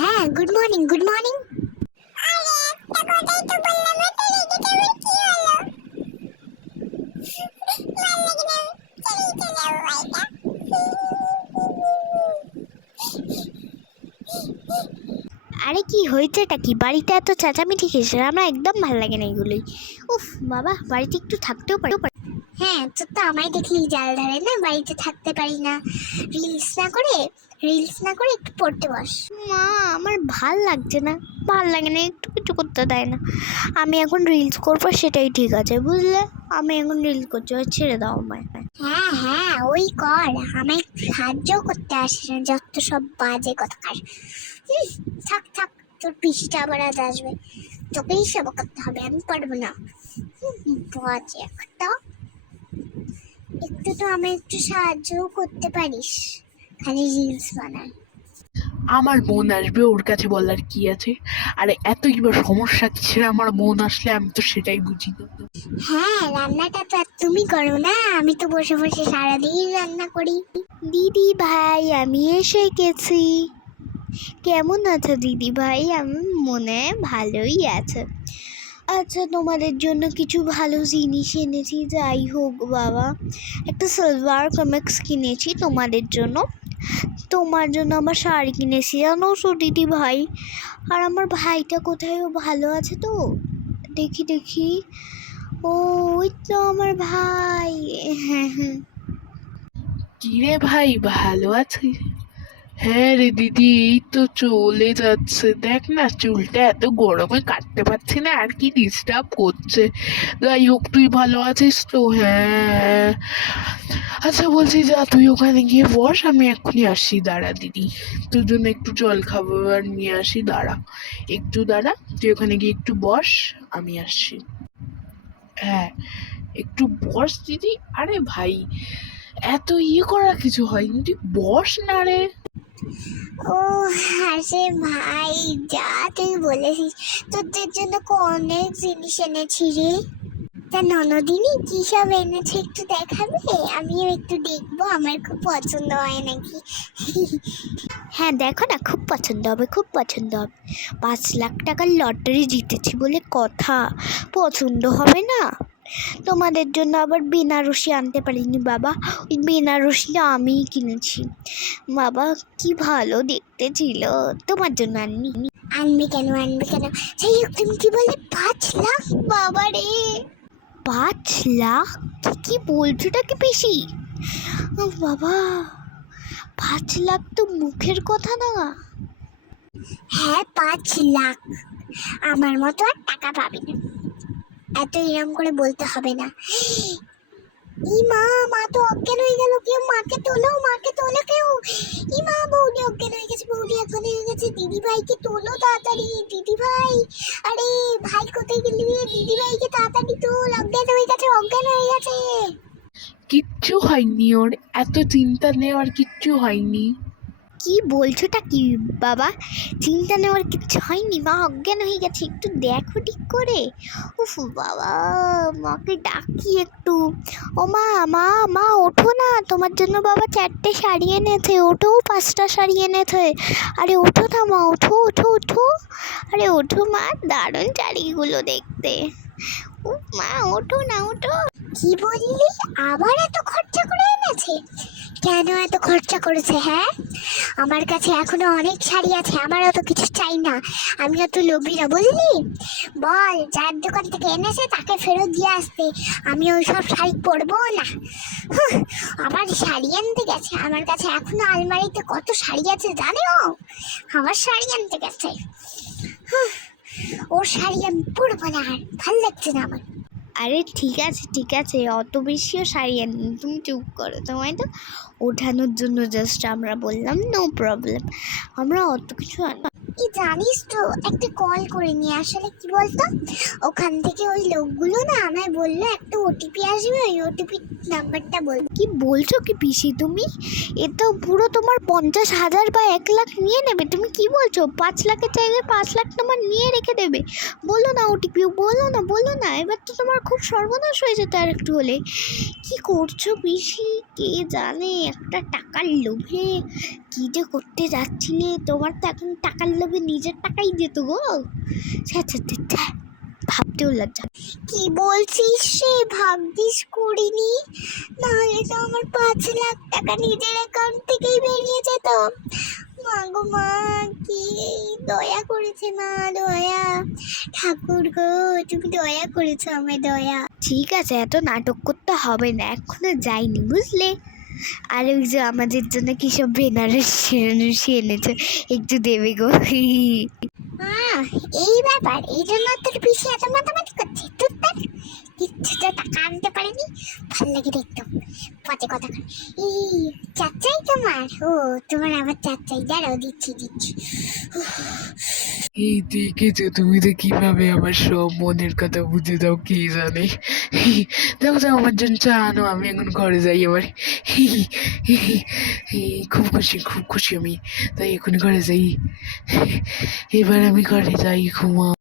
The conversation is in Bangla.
হ্যাঁ, গুড মর্নিং, গুড মর্নিং। আরে কি হয়েছেটা কি? বাড়িতে এত চেঁচামেচি কিসের? আমার একদম ভালো লাগে না এগুলোই। উফ বাবা, বাড়িতে একটু থাকতেও পারে। হ্যাঁ, তোর তো আমায় দেখলেই জাল ধরে না, বাড়িতে থাকতে পারি না। রিলস না করে একটু পড়তে বস। মা, আমার ভাল লাগছে না, ভাল লাগে না, একটু কিছু করতে দেয় না। আমি এখন রিলস করবো, সেটাই ঠিক আছে, বুঝলে? আমি এখন রিলস করছি, ওই ছেড়ে দাও আমায়। হ্যাঁ হ্যাঁ, ওই কর, আমায় সাহায্যও করতে আসে না, যত সব বাজে কথাকার। থাক থাক, তোর পিসিটা আবার আজ আসবে, তোকেই সেবা করতে হবে, আমি পারবো না। বাজে একটা। একটু তো আমায় একটু সাহায্যও করতে পারিস, খালি রিলস বানায়। আমার বোন আসবে, ওর কাছে বলার কি আছে? আরে এত কিবার সমস্যা কিসের? আমার বোন আসলে আমি তো সেটাই বুঝি না। হ্যাঁ, রান্নাটা তো আর তুমি করো না, আমি তো বসে বসে সারাদিন রান্না করি। দিদি ভাই, আমি এসে গেছি। কেমন আছো দিদি ভাই? আমার মনে ভালোই আছে। আচ্ছা, তোমাদের জন্য কিছু ভালো জিনিস এনেছি। যাই হোক বাবা, একটা সালোয়ার কামিজ কিনেছি তোমাদের জন্য। তোমার জন্য আমার শাড়ি কিনেছি, জানো তো দিদি ভাই। আর আমার ভাইটা কোথায়? ও ভালো আছে তো? দেখি দেখি। ও, ওই তো আমার ভাই। হ্যাঁ হ্যাঁ। কি রে ভাই, ভালো আছিস? হ্যাঁ রে দিদি, এই তো চলে যাচ্ছে। দেখ না, চুলটা এত গরমে কাটতে পারছি না, আর কি ডিস্টার্ব করছে। যাই হোক, তুই ভালো আছিস তো? হ্যাঁ। আচ্ছা, বলছি যা, তুই ওখানে গিয়ে বস, আমি এক্ষুনি আসি। দাঁড়া দিদি, তোর জন্য একটু জল খাবার নিয়ে আসি। দাঁড়া একটু, দাঁড়া, তুই ওখানে গিয়ে একটু বস, আমি আসছি। হ্যাঁ, একটু বস দিদি। আরে ভাই, এত করা কিছু হয়নি, তুই বস না রে। ও আরে ভাই, যা তুই বলেছিস, তোদের জন্য অনেক জিনিস এনেছি রে। তা ননদিনী কি সব এনেছে একটু দেখাবে? আমিও একটু দেখবো, আমার খুব পছন্দ হয় নাকি। হ্যাঁ দেখো না, খুব পছন্দ হবে, খুব পছন্দ হবে। 5 লাখ টাকার লটারি জিতেছি বলে কথা, পছন্দ হবে না? তোমাদের জন্য আবার বেনারসি আনতে পারিনি বাবা, ওই বেনারসিটা আমিই কিনেছি বাবা। কি ভালো দেখতে ছিল, তোমার জন্য আননি। আনবে কেন, আনবে কেন? যাই হোক, তুমি কি বললে 5 লাখ? বাবা রে, 5 লাখ? কি বলছোটা কি বেশি? ও বাবা, 5 লাখ তো মুখের কথা না। হ্যাঁ, 5 লাখ। আমার মতো আর টাকা পাবি না, এত এরম করে বলতে হবে না। মা, মা তো অজ্ঞান হয়ে গেল, কেউ মাকে তোলো, মাকে তোলো কেউ। মা, বৌদি অজ্ঞান হয়ে গেছে, বৌদি অজ্ঞান হয়ে গেছে। দিদি ভাইকে তোলো তাড়াতাড়ি, দিদি ভাই। আরে ভাই, কোথায় গেলি? দিদি ভাইকে তাড়াতাড়ি তোল, অজ্ঞান হয়ে গেছে, অজ্ঞান হয়ে গেছে। কিচ্ছু হয়নি ওর, এত চিন্তা নেওয়ার কিচ্ছু হয়নি। কি বলছোটা কি বাবা? চিন্তা নেওয়ার কিছু হয়নি, মা অজ্ঞান হয়ে গেছে, একটু দেখো ঠিক করে। উফ বাবা, মাকে ডাকি একটু। ও মা, মা, মা ওঠো না, তোমার জন্য বাবা 4টে শাড়ি এনেছে, ওঠো, 5টা শাড়ি এনেছে। আরে ওঠো না মা, ওঠো ওঠো ওঠো। আরে ওঠো মা, দারুণ শাড়িগুলো দেখতে। ও মা, ওঠো না, ওঠো। কি বললি? আবার এত খরচা করে এনেছে? কেন এত খরচা করেছে? হ্যাঁ, আমার কাছে এখনো অনেক শাড়ি আছে, আমার অত কিছু চাই না, আমি অত লোভী না, বুঝলি? বল, যার দোকান থেকে এনেছে তাকে ফেরত দিয়ে আসতে, আমি ওই সব শাড়ি পরবো না। আবার শাড়ি আনতে গেছে, আমার কাছে এখনো আলমারিতে কত শাড়ি আছে জানো? আমার শাড়ি আনতে গেছে। ওর শাড়ি আমি পরবো না, আর ভাল লাগছে না আমার। আরে ঠিক আছে ঠিক আছে, অত বেশিও শাড়ি আনি, তুমি চুপ করো, তোমায় তো ওঠানোর জন্য জাস্ট আমরা বললাম, নো প্রবলেম, আমরা অত কিছু কি জানিস তো, একটা কল করে নিয়ে, আসলে কি বলতো, ওখান থেকে ওই লোকগুলো না আমায় বললো একটা ওটিপি আসবে, ওই ওটিপি নাম্বারটা বল। কি বলছো কি পিসি তুমি? এ তো পুরো তোমার 50,000 বা 1 লাখ নিয়ে নেবে। তুমি কি বলছো? 5 লাখের জায়গায় 5 লাখ তোমার নিয়ে রেখে দেবে? বলো না ওটিপি, বলো না, বলো না, এবার তো তোমার খুব সর্বনাশ হয়ে যেত আর একটু হলে। কি করছো পিসি? কে জানে, একটা টাকার লোভে কি যে করতে যাচ্ছিলে, তোমার তো এখন টাকার লোভে নিজের টাকাই যেত গো। ভাবতেও লজ্জা। কি বলছিস রে, ভাগ্যিস করিনি, নাহলে তো আমার 5 লাখ টাকা নিজের অ্যাকাউন্ট থেকেই বেরিয়ে যেত। মা গো মা, কি দয়া করেছে মা, দয়া। ঠাকুর গো, তুমি দয়া করেছো আমায়, দয়া। ঠিক আছে, এত নাটক করতে হবে না, এখনো যাইনি বুঝলে। আর ওই যে আমাদের জন্য কি সব বেনারসি এনেছে, একটু দেবে গো। এই ব্যাপার, এই জন্য তোর পিসি এত মাতামাতি করছে। তুই তার কিচ্ছুটা টাকা আনতে পারেনি, ভাল লাগে দেখতাম পথে কথা। এই চাচাই তোমার? ও, তোমার আবার চাচাই, দাঁড়াও দিচ্ছি। এই দেখেছো তুমি তো কিভাবে আমার সব মনের কথা বুঝে দাও, কে জানে। যাও যাও, আমার জন্য চা আনো, আমি এখন ঘরে যাই এবার। খুব খুশি আমি, তাই এখন ঘরে যাই। এবার আমি ঘরে যাই, ঘুমাও।